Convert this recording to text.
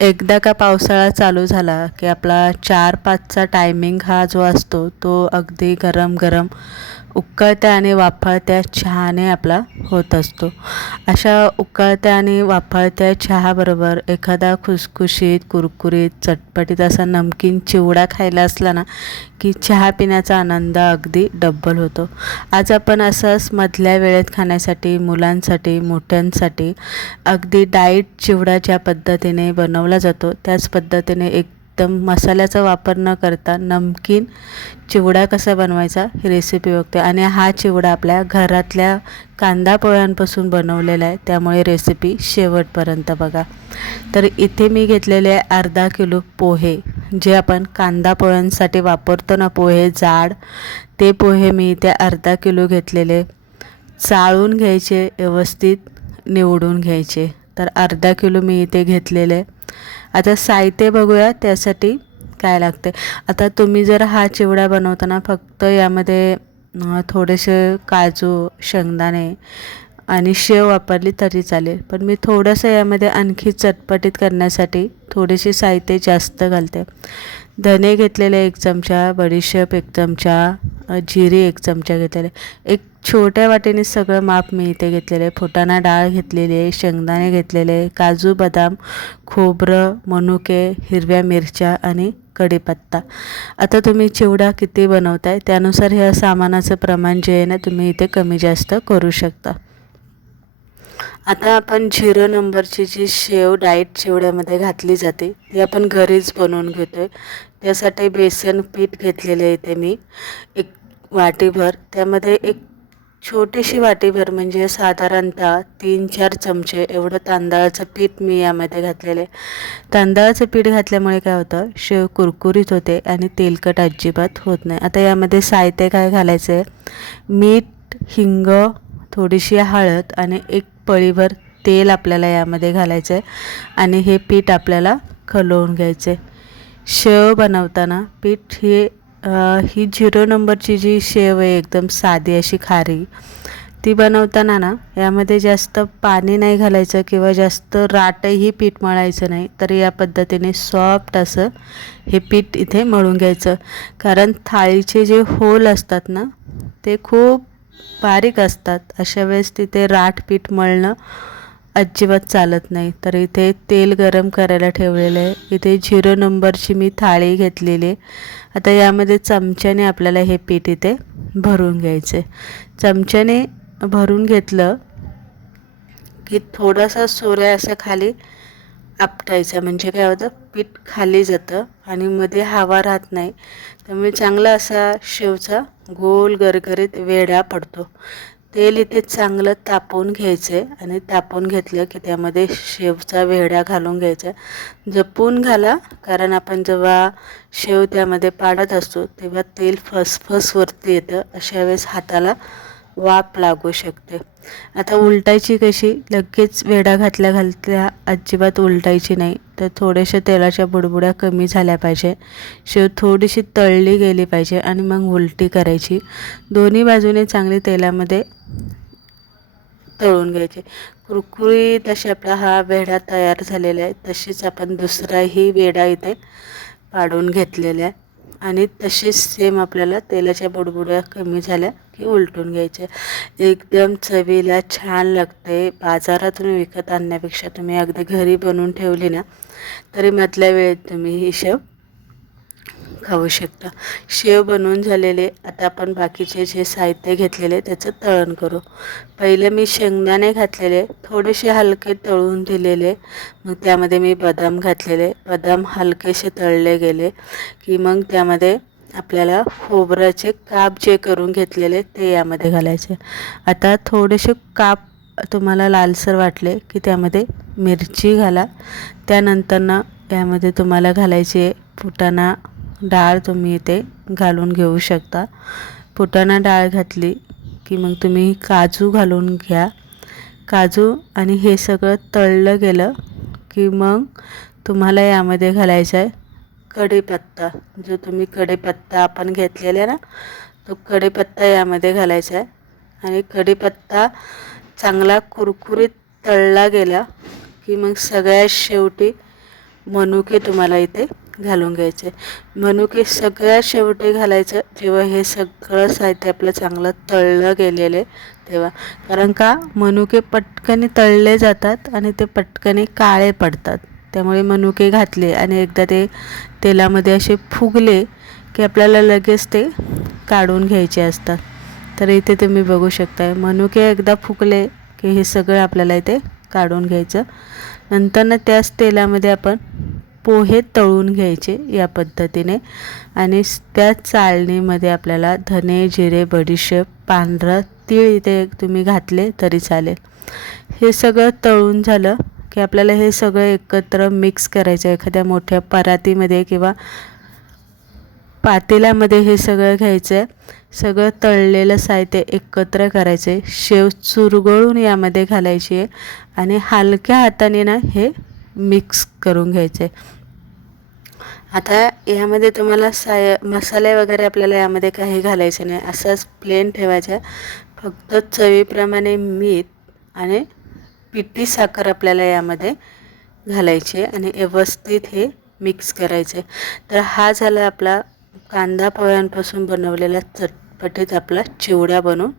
एकदा का पावसाळा चालू झाला की आपला 4-5चा टायमिंग हा जो असतो तो अगदी गरम गरम उकळत्या आणि वाफाळत्या चहाने आपला होत असतो. अशा उकळत्या आणि वाफाळत्या चहाबरोबर एखादा खुसखुशीत, कुरकुरीत, चटपटीत असा नमकीन चिवडा खायला असला ना की चहा पिण्याचा आनंद अगदी डबल होतो. आज आपण असंच मधल्या वेळेत खाण्यासाठी, मुलांसाठी, मोठ्यांसाठी अगदी डाएट चिवडा ज्या पद्धतीने बनवला जातो त्याच पद्धतीने एकदम मसाल्याचा वापर न करता नमकीन चिवडा कसा बनवायचा ही रेसिपी बघते. आणि हा चिवडा आपल्या घरातल्या कांदा पोह्यांपासून बनवलेला आहे, त्यामुळे रेसिपी शेवटपर्यंत बघा. तर इथे मी घेतलेले अर्धा किलो पोहे, जे आपण कांदा पोह्यांसाठी वापरतो ना पोहे जाड, ते पोहे मी इथे अर्धा किलो घेतलेले. चाळून घ्यायचे, व्यवस्थित निवडून घ्यायचे. तर अर्धा किलो मी इथे घेतलेले. आता साहित्य बघूया त्यासाठी काय लागते. आता तुम्ही जर हा चिवडा बनवताना फक्त यामध्ये थोडेसे काजू, शेंगदाणे आणि शेव वापरली तरी चालेल, पण मी थोडंसं यामध्ये आणखी चटपटीत करण्यासाठी थोडेसे साहित्य जास्त घालते. धने घेतलेले 1 चमचा, बडीशेप 1 चमचा, जिरे 1 चमचा घेतलेले. एक छोट्या वाटीने सगळं माप मी इथे घेतलेले. फुटाणा डाळ घेतलेली आहे, शेंगदाणे घेतलेले, काजू, बदाम, खोबरं, मनुके, हिरव्या मिरच्या आणि कढीपत्ता. आता तुम्ही चिवडा किती बनवताय त्यानुसार ह्या सामानाचं प्रमाण जे आहे ना तुम्ही इथे कमी जास्त करू शकता. आता आपण 0 नंबरची जी शेव डाएट चिवड्यामध्ये घातली जाते ती आपण घरीच बनवून घेतोय. त्यासाठी बेसन पीठ घेतलेले इथे मी 1 वाटीभर. त्यामध्ये एक छोटीशी वाटीभर म्हणजे साधारणतः 3-4 चमचे एवढं तांदळाचं पीठ मी यामध्ये घातलेले. तांदळाचं पीठ घातल्यामुळे काय होतं, शेव कुरकुरीत होते आणि तेलकट अजिबात होत नाही. आता यामध्ये साहित्य काय घालायचं आहे, मीठ, हिंग, थोडीशी हळद आणि 1 पळीभर तेल आपल्याला यामध्ये घालायचं आहे आणि हे पीठ आपल्याला खलवून घ्यायचं आहे. शेव बनवताना पीठ ही 0 नंबरची जी शेव आहे एकदम साधी अशी खारी, ती बनवताना ना यामध्ये जास्त पाणी नाही घालायचं किंवा जास्त राटही पीठ मळायचं नाही. तर या पद्धतीने सॉफ्ट असं हे पीठ इथे मळून घ्यायचं. कारण थाळीचे जे होल असतात ना ते खूप बारीक असतात, अशा वेळेस तिथे राठ पीठ मळणं अजिबात चालत नाही. तर इथे तेल गरम करायला ठेवलेलं आहे. इथे 0 नंबरची मी थाळी घेतलेली आहे. आता यामध्ये चमच्याने आपल्याला हे पीठ इथे भरून घ्यायचे. चमच्याने भरून घेतलं की थोडासा सोऱ्या असं खाली आपटायचा, म्हणजे काय होतं पीठ खाली जातं आणि मध्ये हवा राहत नाही, त्यामुळे चांगला असा शेवचा गोल गरगरीत वेढा पडतो. तेल इथे चांगलं तापवून घ्यायचं आहे आणि तापवून घेतलं की त्यामध्ये शेवचा वेढा घालून घ्यायचा. जपून घाला, कारण आपण जेव्हा शेव त्यामध्ये पाडत असतो तेव्हा तेल फसफस वरती येतं, अशा वेळेस हाताला वाफ लागू शकते. आता उलटायची कशी, लगेच वेढा घातल्या अजिबात उलटायची नाही. तर थोड्याशा तेलाच्या बुडबुड्या कमी झाल्या पाहिजे, शेव थोडीशी तळली गेली पाहिजे आणि मग उलटी करायची. दोन्ही बाजूने चांगली तेलामध्ये तळून घ्यायचे. कुरकुरीत असे आपला हा वेढा तयार झालेला आहे. तशीच आपण दुसराही वेढा इथे पाडून घेतलेला आहे आणि तसेच सेम आपल्याला तेलाच्या बुडबुड्या कमी झाल्या की उलटून घ्यायचे. एकदम चवीला छान लागते. बाजारातून विकत आणण्यापेक्षा तुम्ही अगदी घरी बनवून ठेवली ना तरी मधल्या वेळेत तुम्ही ही शेव खाऊ शकता. शेव बनवून झालेले. आता आपण बाकीचे जे साहित्य घेतलेले त्याचं तळण करू. पहिले मी शेंगदाणे घातलेले, थोडेसे हलके तळून दिलेले. मग त्यामध्ये मी बदाम घातलेले. बदाम हलकेसे तळले गेले की मग त्यामध्ये आपल्याला खोबऱ्याचे काप जे करून घेतलेले ते यामध्ये घालायचे. आता थोडेसे काप तुम्हाला लालसर वाटले की त्यामध्ये मिरची घाला. त्यानंतरनं यामध्ये तुम्हाला घालायची फुटाणा डाळ, तुम्ही इथे घालून घेऊ शकता. फुटाणा डाळ घातली की मग तुम्ही काजू घालून घ्या. काजू आणि हे सगळं तळलं गेलं की मग तुम्हाला यामध्ये घालायचा आहे कढीपत्ता. जो तुम्ही कढीपत्ता आपण घेतलेला ना तो कढीपत्ता यामध्ये घालायचा आहे आणि कढीपत्ता चांगला कुरकुरीत तळला गेला की मग सगळ्यात शेवटी मनुके तुम्हाला इथे घालून घ्यायचे. मनुके सगळ्यात शेवटी घालायचं जेव्हा हे सगळं साहित्य आपलं चांगलं तळलं गेलेले तेव्हा. कारण का मनुके पटकन तळले जातात आणि ते पटकन काळे पडतात. त्यामुळे मनुके घातले आणि एकदा ते तेलामध्ये असे फुगले की आपल्याला लगेच ते काढून घ्यायचे असतात. तर इथे तुम्ही बघू शकताय मनुके एकदा फुगले की हे सगळं आपल्याला इथे काढून घ्यायचं. नंतर त्याच तेलामध्ये आपण पोहे तळून घ्यायचे या पद्धतीने आणि त्याच चाळणीमध्ये आपल्याला धने, जिरे, बडीशेप, पांढरं तीळ इथे तुम्ही घातले तरी चालेल. हे सगळं तळून झालं की आपल्याला हे सगळं एकत्र मिक्स करायचं. एखाद्या मोठ्या परातीमध्ये किंवा पातेल्यामध्ये हे सगळं घ्यायचं आहे. सगळं तळलेलं साहित्य एकत्र करायचे. शेव चुरगळून यामध्ये घालायची आहे आणि हलक्या हाताने ना हे मिक्स करून घ्यायचे. आता यामध्ये तुम्हाला मसाले वगैरे आपल्याला यामध्ये काही घालायचे नाही. असंच प्लेन ठेवायचं. फक्त चवीप्रमाणे मीठ आणि पिठी साखर आपल्याला यामध्ये घालायची आणि व्यवस्थित हे मिक्स करायचे. तर हा झाला आपला कांदा पोह्यांपासून बनवलेला चटपटीत आपला चिवडा बनून